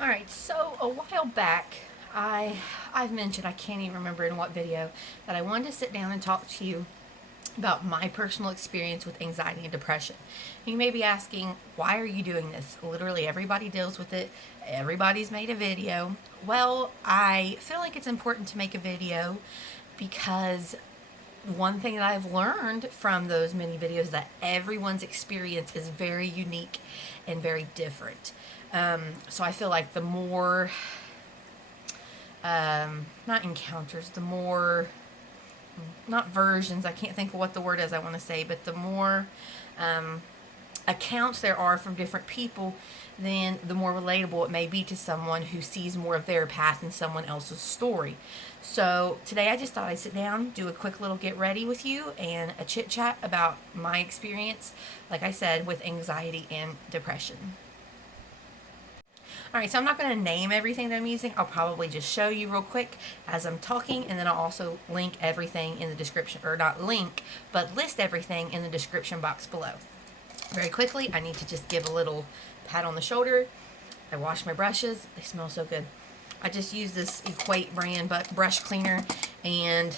All right, so a while back, I've mentioned, I can't even remember in what video, that I wanted to sit down and talk to you about my personal experience with anxiety and depression. You may be asking, why are you doing this? Literally everybody deals with it. Everybody's made a video. Well, I feel like it's important to make a video because one thing that I've learned from those many videos is that everyone's experience is very unique and very different. So I feel like the more, not encounters, the more, not versions, I can't think of what the word is I want to say, but the more accounts there are from different people, then the more relatable it may be to someone who sees more of their path in someone else's story. So today I just thought I'd sit down, do a quick little get ready with you, and a chit chat about my experience, like I said, with anxiety and depression. Alright, so I'm not going to name everything that I'm using. I'll probably just show you real quick as I'm talking, and then I'll also link everything in the description, or not link, but list everything in the description box below. Very quickly, I need to just give a little pat on the shoulder. I wash my brushes. They smell so good. I just use this Equate brand brush cleaner, and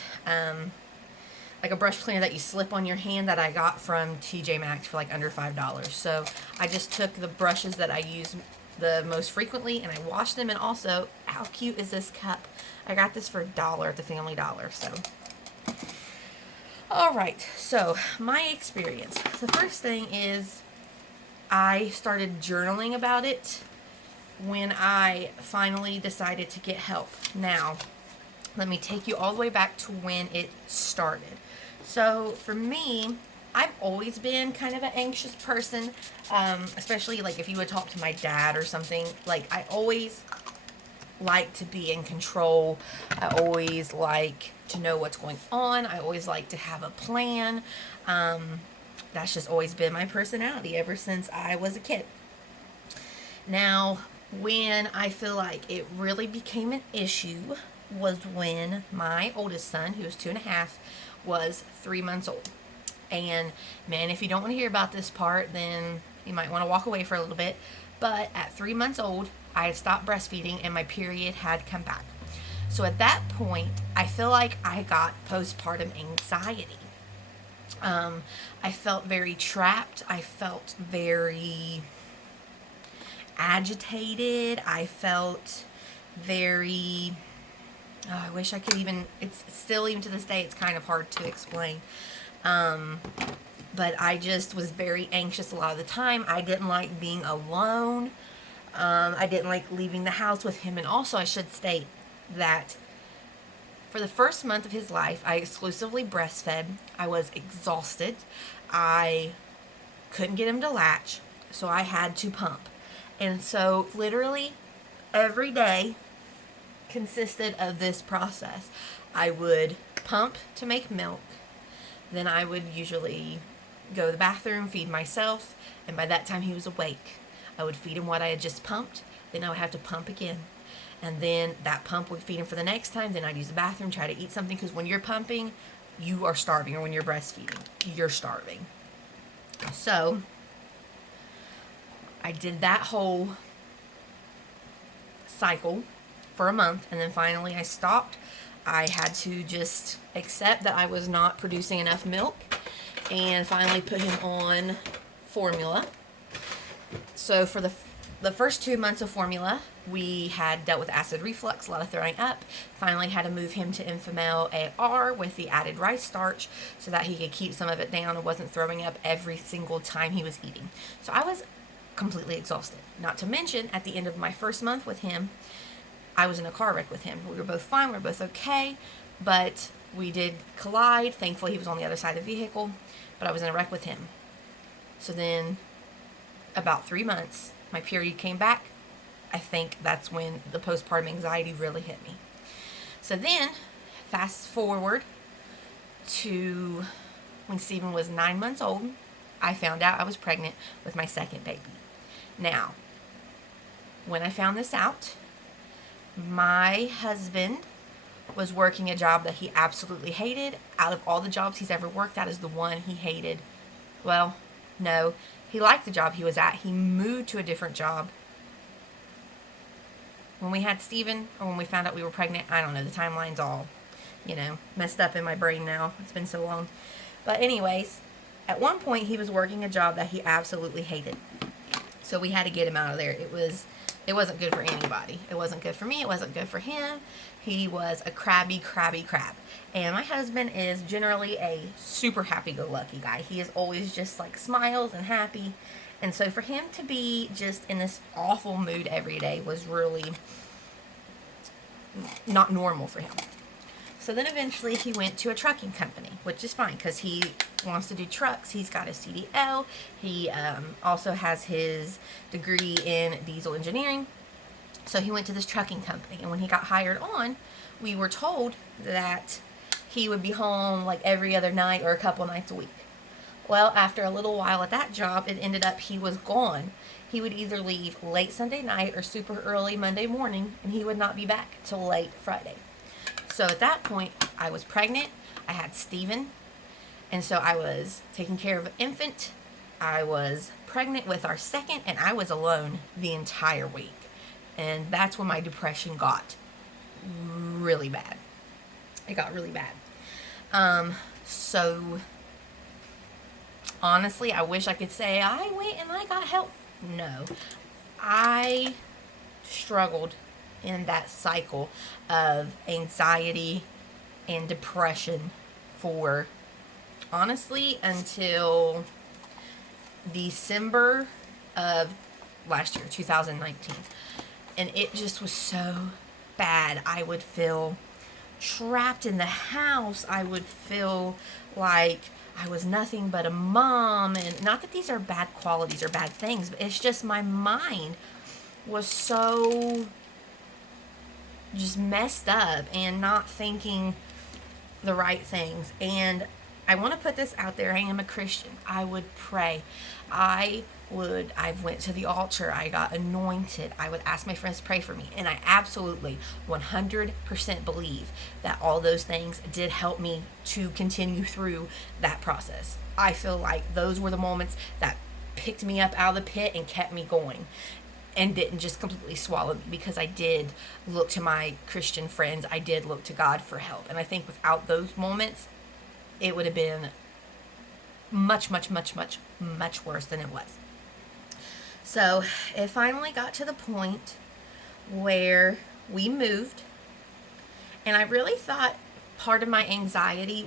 like a brush cleaner that you slip on your hand that I got from TJ Maxx for like under $5. So I just took the brushes that I use the most frequently and I washed them. And also, how cute is this cup? I got this for $1 at the Family Dollar. So alright, so my experience. The first thing is I started journaling about it when I finally decided to get help. Now, let me take you all the way back to when it started. So for me, I've always been kind of an anxious person, especially like if you would talk to my dad or something. Like, I always like to be in control. I always like to know what's going on. I always like to have a plan. That's just always been my personality ever since I was a kid. Now, when I feel like it really became an issue was when my oldest son, who was 2.5, was 3 months old. And man, if you don't want to hear about this part, then you might want to walk away for a little bit. But at 3 months old, I had stopped breastfeeding and my period had come back. So at that point, I feel like I got postpartum anxiety. I felt very trapped. I felt very agitated. I felt very, I wish I could even, it's still, even to this day, it's kind of hard to explain. But I just was very anxious a lot of the time. I didn't like being alone. I didn't like leaving the house with him. And also, I should state that for the first month of his life, I exclusively breastfed. I was exhausted. I couldn't get him to latch, so I had to pump. And so, literally, every day consisted of this process. I would pump to make milk. Then I would usually go to the bathroom, feed myself, and by that time he was awake. I would feed him what I had just pumped, then I would have to pump again. And then that pump would feed him for the next time, then I'd use the bathroom, try to eat something, because when you're pumping, you are starving, or when you're breastfeeding, you're starving. So, I did that whole cycle for a month, and then finally I stopped. I had to just accept that I was not producing enough milk, and finally put him on formula. So for the first 2 months of formula, we had dealt with acid reflux, a lot of throwing up. Finally had to move him to Enfamil AR with the added rice starch so that he could keep some of it down and wasn't throwing up every single time he was eating. So I was completely exhausted. Not to mention, at the end of my first month with him, I was in a car wreck with him. We were both fine, we were both okay, but we did collide. Thankfully, he was on the other side of the vehicle, but I was in a wreck with him. So then, about 3 months, my period came back. I think that's when the postpartum anxiety really hit me. So then, fast forward to when Stephen was 9 months old, I found out I was pregnant with my second baby. Now, when I found this out, my husband was working a job that he absolutely hated. Out of all the jobs he's ever worked, that is the one he hated. Well, no, he liked the job he was at. He moved to a different job when we had Steven or when we found out we were pregnant. I don't know. The timeline's all, messed up in my brain now. It's been so long. But anyways, at one point he was working a job that he absolutely hated. So we had to get him out of there. It wasn't good for anybody. It wasn't good for me. It wasn't good for him. He was a crabby crab. And my husband is generally a super happy-go-lucky guy. He is always just like smiles and happy. And so for him to be just in this awful mood every day was really not normal for him. So then eventually he went to a trucking company, which is fine because he wants to do trucks. He's got a CDL. He also has his degree in diesel engineering. So he went to this trucking company. And when he got hired on, we were told that he would be home like every other night or a couple nights a week. Well, after a little while at that job, it ended up he was gone. He would either leave late Sunday night or super early Monday morning, and he would not be back till late Friday. So at that point, I was pregnant. I had Steven. And so I was taking care of an infant. I was pregnant with our second, and I was alone the entire week. And that's when my depression got really bad. It got really bad. So honestly, I wish I could say I went and I got help. No. I struggled in that cycle of anxiety and depression for honestly until December of last year, 2019. And it just was so bad. I would feel trapped in the house. I would feel like I was nothing but a mom. And not that these are bad qualities or bad things, but it's just my mind was so just messed up and not thinking the right things. And I want to put this out there. I am a Christian. I would pray. I went to the altar. I got anointed. I would ask my friends to pray for me. And I absolutely 100% believe that all those things did help me to continue through that process. I feel like those were the moments that picked me up out of the pit and kept me going and didn't just completely swallow me, because I did look to my Christian friends. I did look to God for help. And I think without those moments, it would have been much, much, much, much, much worse than it was. So it finally got to the point where we moved, and I really thought part of my anxiety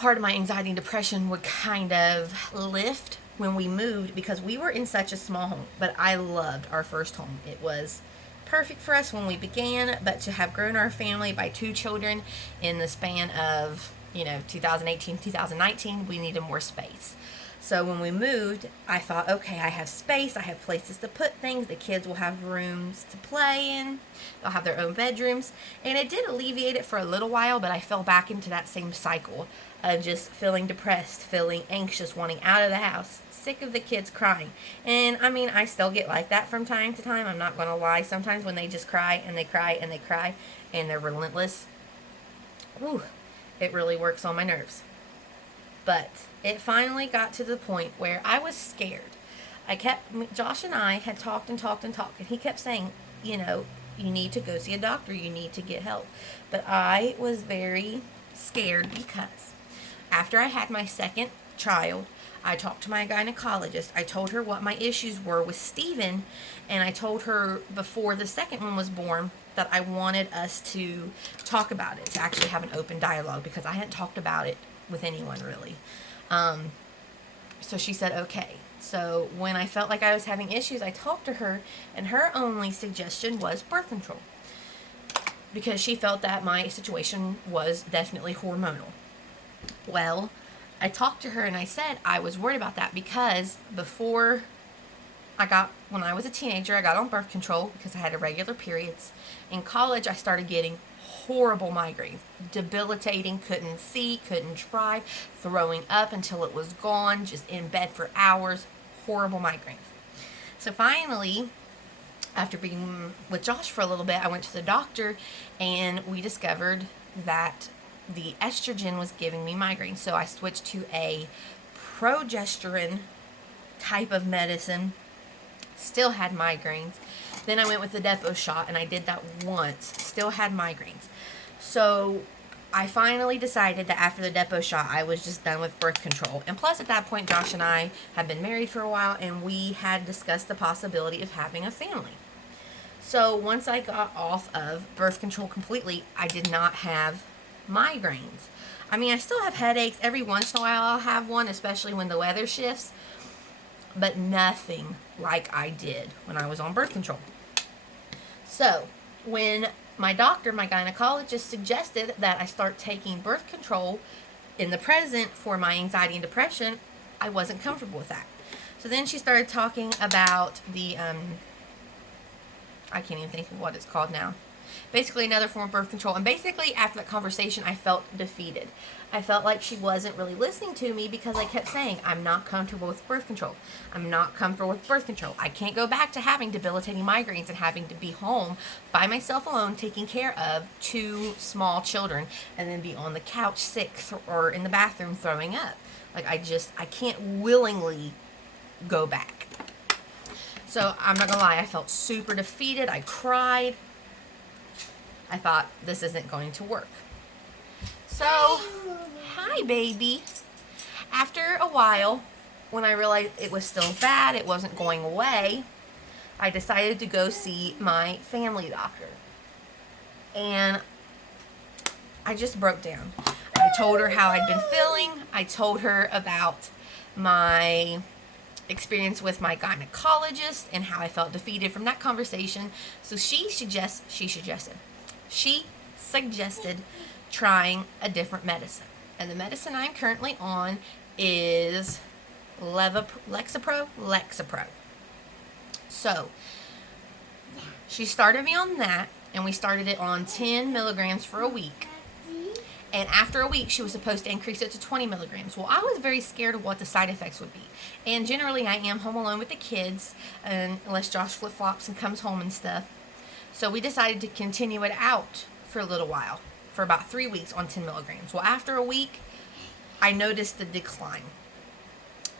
and depression would kind of lift when we moved, because we were in such a small home. But I loved our first home. It was perfect for us when we began, but to have grown our family by 2 children in the span of 2018, 2019, we needed more space. So when we moved, I thought, okay, I have space, I have places to put things, the kids will have rooms to play in, they'll have their own bedrooms, and it did alleviate it for a little while, but I fell back into that same cycle of just feeling depressed, feeling anxious, wanting out of the house, sick of the kids crying. And I mean, I still get like that from time to time, I'm not going to lie. Sometimes when they just cry and they cry and they cry and they're relentless, whew, it really works on my nerves. But it finally got to the point where I was scared. Josh and I had talked, and he kept saying, you need to go see a doctor, you need to get help. But I was very scared because after I had my second child, I talked to my gynecologist. I told her what my issues were with Steven, and I told her before the second one was born that I wanted us to talk about it, to actually have an open dialogue, because I hadn't talked about it with anyone really. So she said, okay. So when I felt like I was having issues, I talked to her, and her only suggestion was birth control, because she felt that my situation was definitely hormonal. Well, I talked to her and I said I was worried about that because when I was a teenager, I got on birth control because I had irregular periods. In college, I started getting horrible migraines, debilitating, couldn't see, couldn't drive, throwing up until it was gone, just in bed for hours, horrible migraines. So finally, after being with Josh for a little bit, I went to the doctor, and we discovered that the estrogen was giving me migraines. So I switched to a progesterone type of medicine still had migraines. Then I went with the Depo shot, and I did that once, still had migraines. So I finally decided that after the Depo shot, I was just done with birth control. And plus, at that point, Josh and I had been married for a while, and we had discussed the possibility of having a family. So once I got off of birth control completely, I did not have migraines. I mean, I still have headaches. Every once in a while I'll have one, especially when the weather shifts, but nothing like I did when I was on birth control. So when my doctor, my gynecologist, suggested that I start taking birth control in the present for my anxiety and depression, I wasn't comfortable with that. So then she started talking about the, I can't even think of what it's called now. Basically another form of birth control. And basically after that conversation, I felt defeated. I felt like she wasn't really listening to me because I kept saying, I'm not comfortable with birth control. I'm not comfortable with birth control. I can't go back to having debilitating migraines and having to be home by myself alone taking care of 2 small children and then be on the couch sick or in the bathroom throwing up. Like I can't willingly go back. So I'm not gonna lie, I felt super defeated. I cried. I thought, this isn't going to work. So, hi baby. After a while, when I realized it was still bad, it wasn't going away, I decided to go see my family doctor. And I just broke down. I told her how I'd been feeling. I told her about my experience with my gynecologist and how I felt defeated from that conversation. So she suggested trying a different medicine. And the medicine I'm currently on is Lexapro. So she started me on that, and we started it on 10 milligrams for a week. And after a week, she was supposed to increase it to 20 milligrams. Well, I was very scared of what the side effects would be. And generally, I am home alone with the kids, unless Josh flip-flops and comes home and stuff. So we decided to continue it out for a little while, for about 3 weeks on 10 milligrams. Well, after a week, I noticed the decline.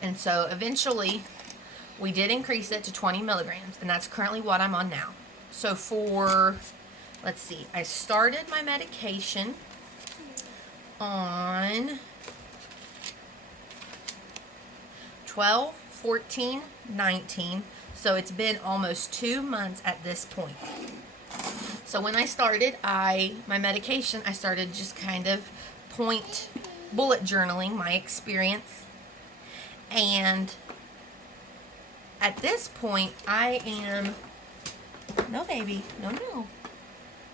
And so eventually, we did increase it to 20 milligrams, and that's currently what I'm on now. So for, let's see, I started my medication on 12, 14, 19. So it's been almost 2 months at this point. So when I started my medication, I started just kind of bullet journaling my experience. And at this point, I am, no baby, no.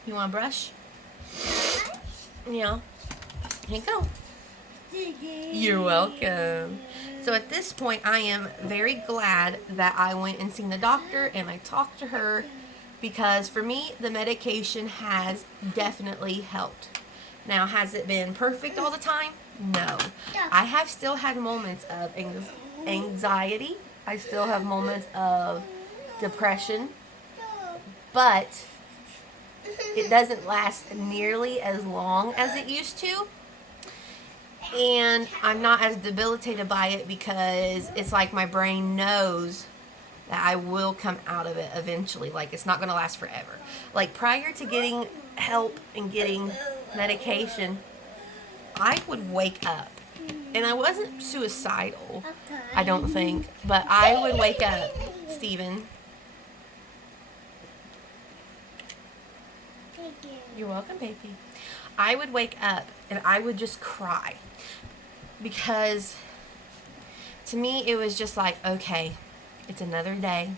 You want to brush? Yeah. Here you go. You're welcome. So at this point, I am very glad that I went and seen the doctor and I talked to her, because for me, the medication has definitely helped. Now, has it been perfect all the time? No. I have still had moments of anxiety. I still have moments of depression, but it doesn't last nearly as long as it used to. And I'm not as debilitated by it because it's like my brain knows that I will come out of it eventually. Like, it's not going to last forever. Like, prior to getting help and getting medication, I would wake up. And I wasn't suicidal, I don't think. But I would wake up, Steven. You're welcome, baby. I would wake up and I would just cry. Because to me, it was just like, okay, it's another day.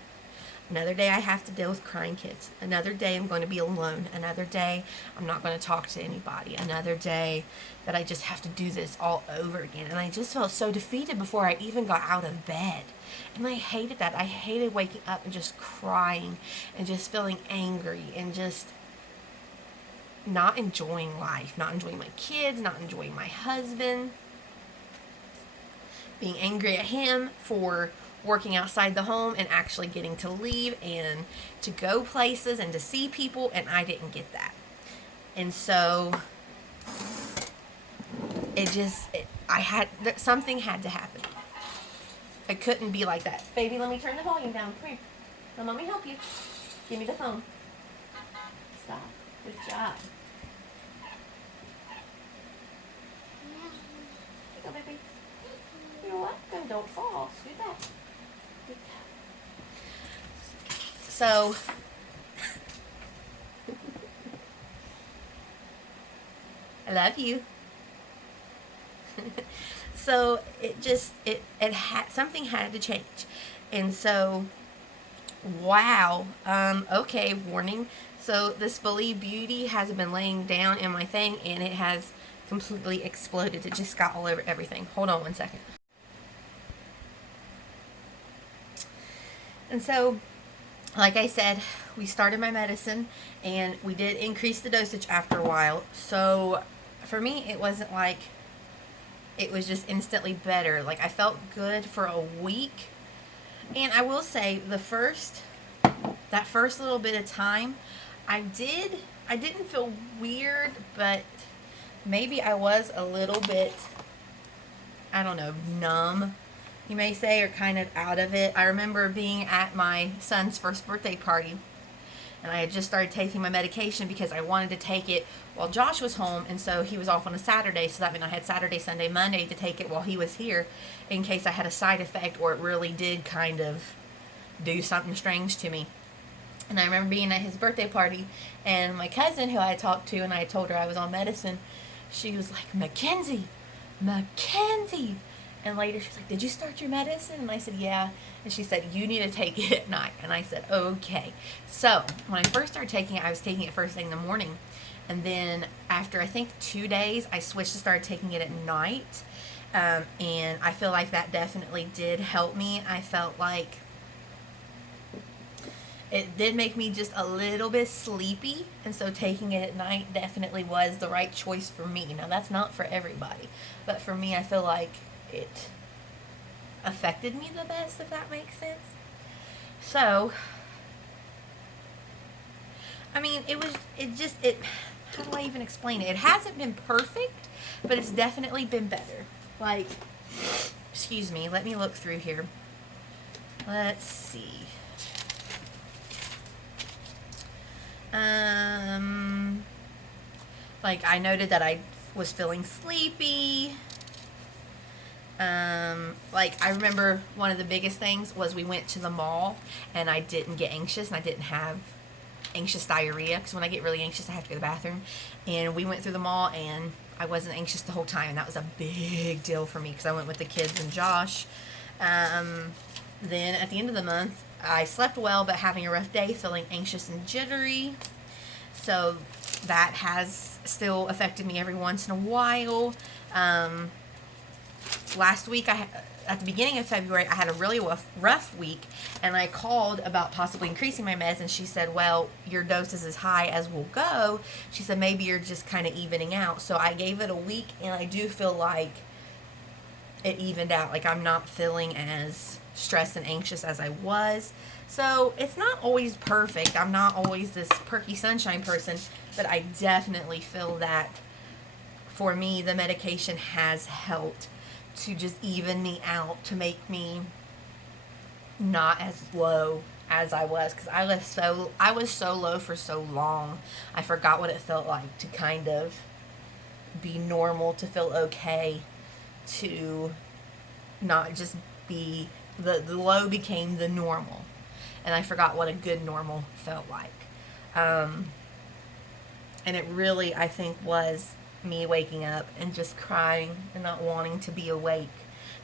Another day I have to deal with crying kids. Another day I'm going to be alone. Another day I'm not going to talk to anybody. Another day that I just have to do this all over again. And I just felt so defeated before I even got out of bed. And I hated that. I hated waking up and just crying and just feeling angry and just not enjoying life, not enjoying my kids, not enjoying my husband, being angry at him for working outside the home and actually getting to leave and to go places and to see people, and I didn't get that. And so something had to happen. I couldn't be like that. Baby, let me turn the volume down. Come here. Let mommy help you. Give me the phone. Stop. Good job. Here you go, baby. You're welcome. Don't fall. Scoot back. Good job. So, I love you. So it had something had to change, and so wow. Okay, warning. So this Believe Beauty has been laying down in my thing, and it has completely exploded. It just got all over everything. Hold on one second. And so, like I said, we started my medicine, and we did increase the dosage after a while. So for me, it wasn't like it was just instantly better. Like, I felt good for a week. And I will say, that first little bit of time, I didn't feel weird, but maybe I was a little bit, I don't know, numb, you may say, or kind of out of it. I remember being at my son's first birthday party, and I had just started taking my medication because I wanted to take it while Josh was home, and so he was off on a Saturday, so that meant I had Saturday, Sunday, Monday to take it while he was here in case I had a side effect or it really did kind of do something strange to me. And I remember being at his birthday party, and my cousin, who I had talked to, and I had told her I was on medicine, she was like, Mackenzie, and later she's like, did you start your medicine? And I said, yeah. And she said, you need to take it at night. And I said, okay. So when I first started taking it, I was taking it first thing in the morning. And then after, I think, 2 days, I switched to start taking it at night. And I feel like that definitely did help me. I felt like it did make me just a little bit sleepy. And so taking it at night definitely was the right choice for me. Now, that's not for everybody. But for me, I feel like it affected me the best, if that makes sense. So, I mean, how do I even explain it? It hasn't been perfect, but it's definitely been better. Like, excuse me, let me look through here. Let's see. Like, I noted that I was feeling sleepy. Like, I remember one of the biggest things was we went to the mall, and I didn't get anxious, and I didn't have anxious diarrhea, because when I get really anxious, I have to go to the bathroom. And we went through the mall, and I wasn't anxious the whole time, and that was a big deal for me, because I went with the kids and Josh. Then at the end of the month, I slept well, but having a rough day, feeling anxious and jittery. So that has still affected me every once in a while. Last week, at the beginning of February, I had a really rough week, and I called about possibly increasing my meds, and she said, well, your dose is as high as we'll go. She said, maybe you're just kind of evening out. So I gave it a week, and I do feel like it evened out. Like, I'm not feeling as stressed and anxious as I was. So it's not always perfect. I'm not always this perky sunshine person, but I definitely feel that for me, the medication has helped to just even me out, to make me not as low as I was, because I was so low for so long. I forgot what it felt like to kind of be normal, to feel okay, to not just be the low became the normal, and I forgot what a good normal felt like. And it really, I think, was me waking up and just crying and not wanting to be awake.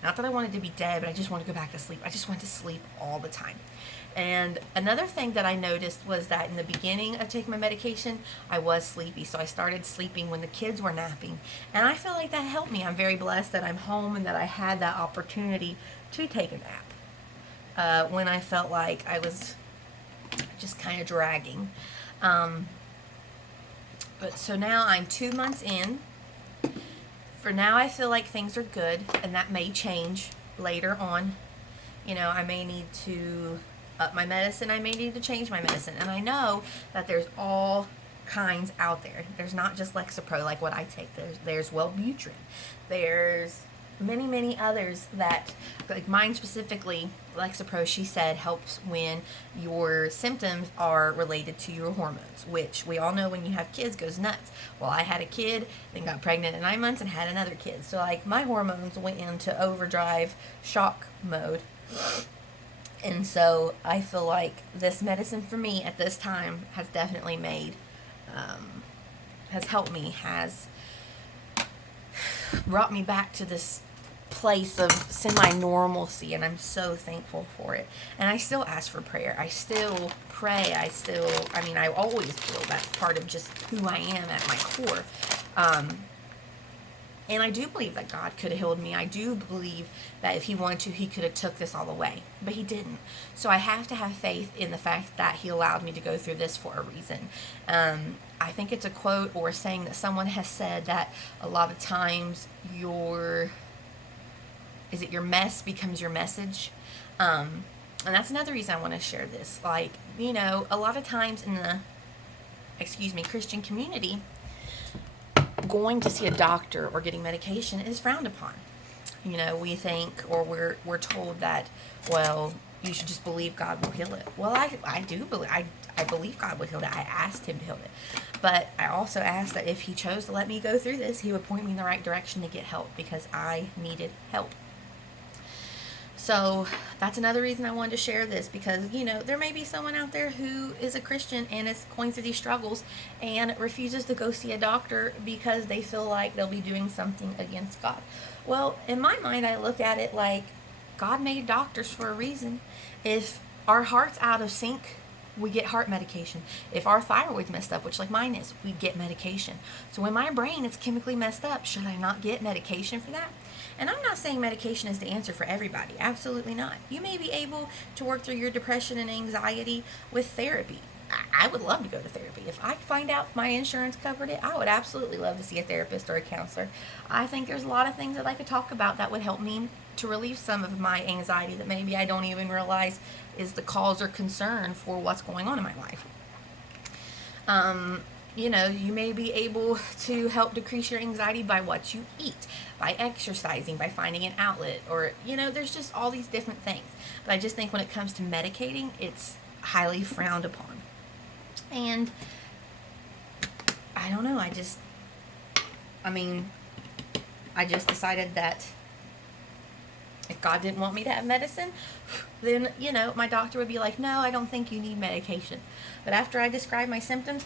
Not that I wanted to be dead, but I just wanted to go back to sleep. I just wanted to sleep all the time. And another thing that I noticed was that in the beginning of taking my medication, I was sleepy. So I started sleeping when the kids were napping. And I feel like that helped me. I'm very blessed that I'm home and that I had that opportunity to take a nap when I felt like I was just kind of dragging. But so now I'm 2 months in. For now, I feel like things are good, and that may change later on. You know, I may need to up my medicine. I may need to change my medicine. And I know that there's all kinds out there. There's not just Lexapro like what I take. There's Wellbutrin. There's many others that, like mine specifically, Lexapro, she said, helps when your symptoms are related to your hormones, which we all know when you have kids goes nuts. Well, I had a kid, then got pregnant at 9 months and had another kid. So like my hormones went into overdrive shock mode. And so I feel like this medicine for me at this time has definitely has helped me, has brought me back to this place of semi-normalcy, and I'm so thankful for it. And I still ask for prayer. I still pray. I always feel that's part of just who I am at my core. And I do believe that God could have healed me. I do believe that if he wanted to, he could have took this all away. But he didn't. So I have to have faith in the fact that he allowed me to go through this for a reason. I think it's a quote or a saying that someone has said that a lot of times your mess becomes your message. And that's another reason I want to share this. Like, a lot of times in the, Christian community, going to see a doctor or getting medication is frowned upon. We think, or we're told that, well, you should just believe God will heal it. Well, I do believe, I believe God will heal it. I asked him to heal it. But I also asked that if he chose to let me go through this, he would point me in the right direction to get help, because I needed help. So that's another reason I wanted to share this, because, there may be someone out there who is a Christian and is going through these struggles and refuses to go see a doctor because they feel like they'll be doing something against God. Well, in my mind, I look at it like God made doctors for a reason. If our heart's out of sync, we get heart medication. If our thyroid's messed up, which like mine is, we get medication. So when my brain is chemically messed up, should I not get medication for that? And I'm not saying medication is the answer for everybody. Absolutely not. You may be able to work through your depression and anxiety with therapy. I would love to go to therapy. If I could find out if my insurance covered it, I would absolutely love to see a therapist or a counselor. I think there's a lot of things that I could talk about that would help me to relieve some of my anxiety that maybe I don't even realize is the cause or concern for what's going on in my life. You may be able to help decrease your anxiety by what you eat, by exercising, by finding an outlet, or, there's just all these different things. But I just think when it comes to medicating, it's highly frowned upon. And I don't know, I just decided that if God didn't want me to have medicine, then, my doctor would be like, no, I don't think you need medication. But after I described my symptoms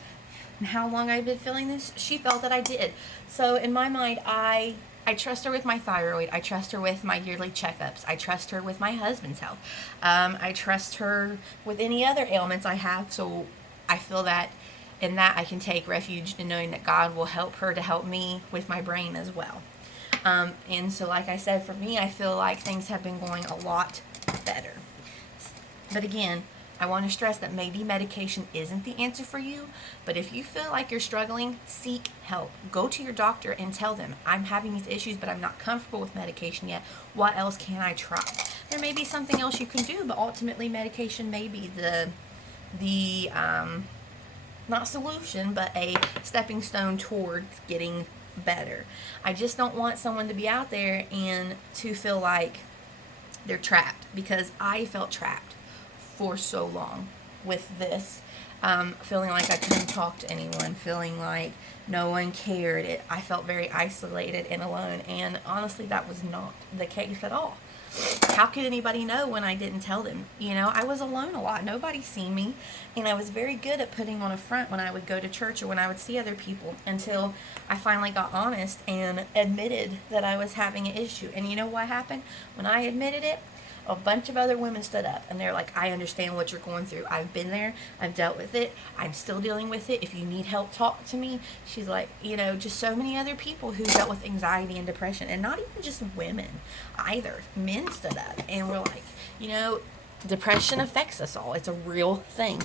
and how long I've been feeling this, she felt that I did. So in my mind, I trust her with my thyroid. I trust her with my yearly checkups. I trust her with my husband's health. I trust her with any other ailments I have. So I feel that in that I can take refuge in knowing that God will help her to help me with my brain as well. And so, like I said, for me, I feel like things have been going a lot better. But again, I want to stress that maybe medication isn't the answer for you, but if you feel like you're struggling, seek help. Go to your doctor and tell them, I'm having these issues, but I'm not comfortable with medication yet. What else can I try? There may be something else you can do, but ultimately medication may be the not solution, but a stepping stone towards getting better. I just don't want someone to be out there and to feel like they're trapped, because I felt trapped for so long with this, feeling like I couldn't talk to anyone, feeling like no one cared. I felt very isolated and alone, and honestly, that was not the case at all. How could anybody know when I didn't tell them? I was alone a lot. Nobody seen me, and I was very good at putting on a front when I would go to church or when I would see other people, until I finally got honest and admitted that I was having an issue. And you know what happened? When I admitted it, a bunch of other women stood up, and they're like, I understand what you're going through. I've been there. I've dealt with it. I'm still dealing with it. If you need help, talk to me. She's like, just so many other people who dealt with anxiety and depression, and not even just women either. Men stood up and were like, depression affects us all. It's a real thing.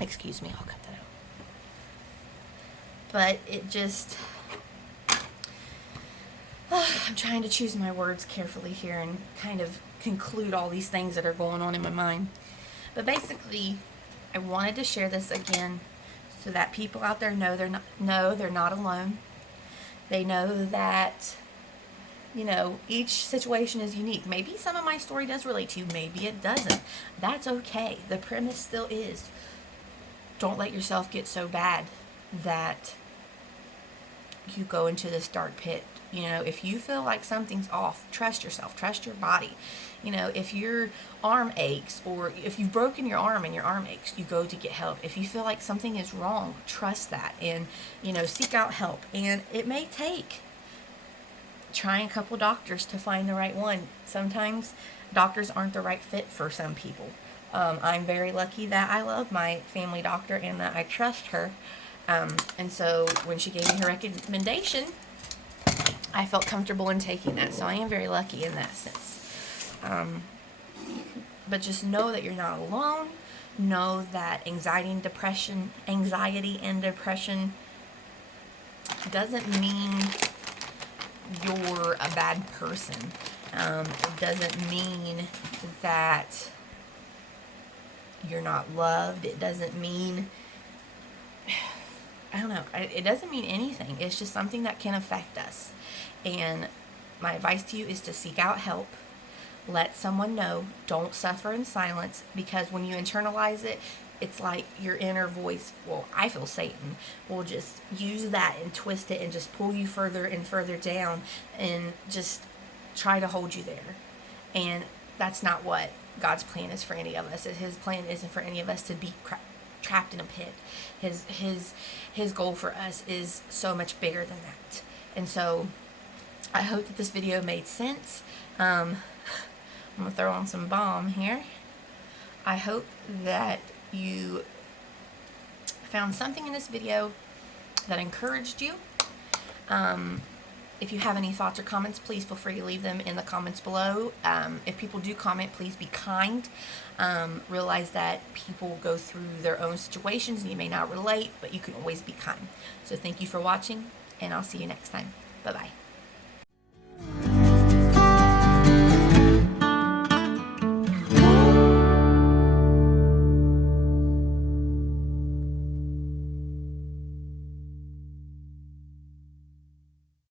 Excuse me, I'll cut that out. But it just, I'm trying to choose my words carefully here and kind of conclude all these things that are going on in my mind. But basically, I wanted to share this again so that people out there know they're not alone. They know that You know, each situation is unique. Maybe some of my story does relate to you, maybe it doesn't. That's okay. The premise still is, don't let yourself get so bad that you go into this dark pit. You know, if you feel like something's off, trust yourself, trust your body. You know, if your arm aches, or if you've broken your arm and your arm aches, you go to get help. If you feel like something is wrong, trust that, and, you know, seek out help. And it may take trying a couple doctors to find the right one. Sometimes doctors aren't the right fit for some people. I'm very lucky that I love my family doctor and that I trust her. And so when she gave me her recommendation, I felt comfortable in taking that. So I am very lucky in that sense. But just know that you're not alone. Know that anxiety and depression doesn't mean you're a bad person. It doesn't mean that you're not loved. It doesn't mean, I don't know, it doesn't mean anything. It's just something that can affect us. And my advice to you is to seek out help. Let someone know. Don't suffer in silence, because when you internalize it, it's like your inner voice, well, I feel Satan, will just use that and twist it and just pull you further and further down and just try to hold you there. And that's not what God's plan is for any of us. His plan isn't for any of us to be trapped in a pit. His goal for us is so much bigger than that. And so I hope that this video made sense. I'm going to throw on some balm here. I hope that you found something in this video that encouraged you. If you have any thoughts or comments, please feel free to leave them in the comments below. If people do comment, please be kind. Realize that people go through their own situations and you may not relate, but you can always be kind. So thank you for watching, and I'll see you next time. Bye-bye.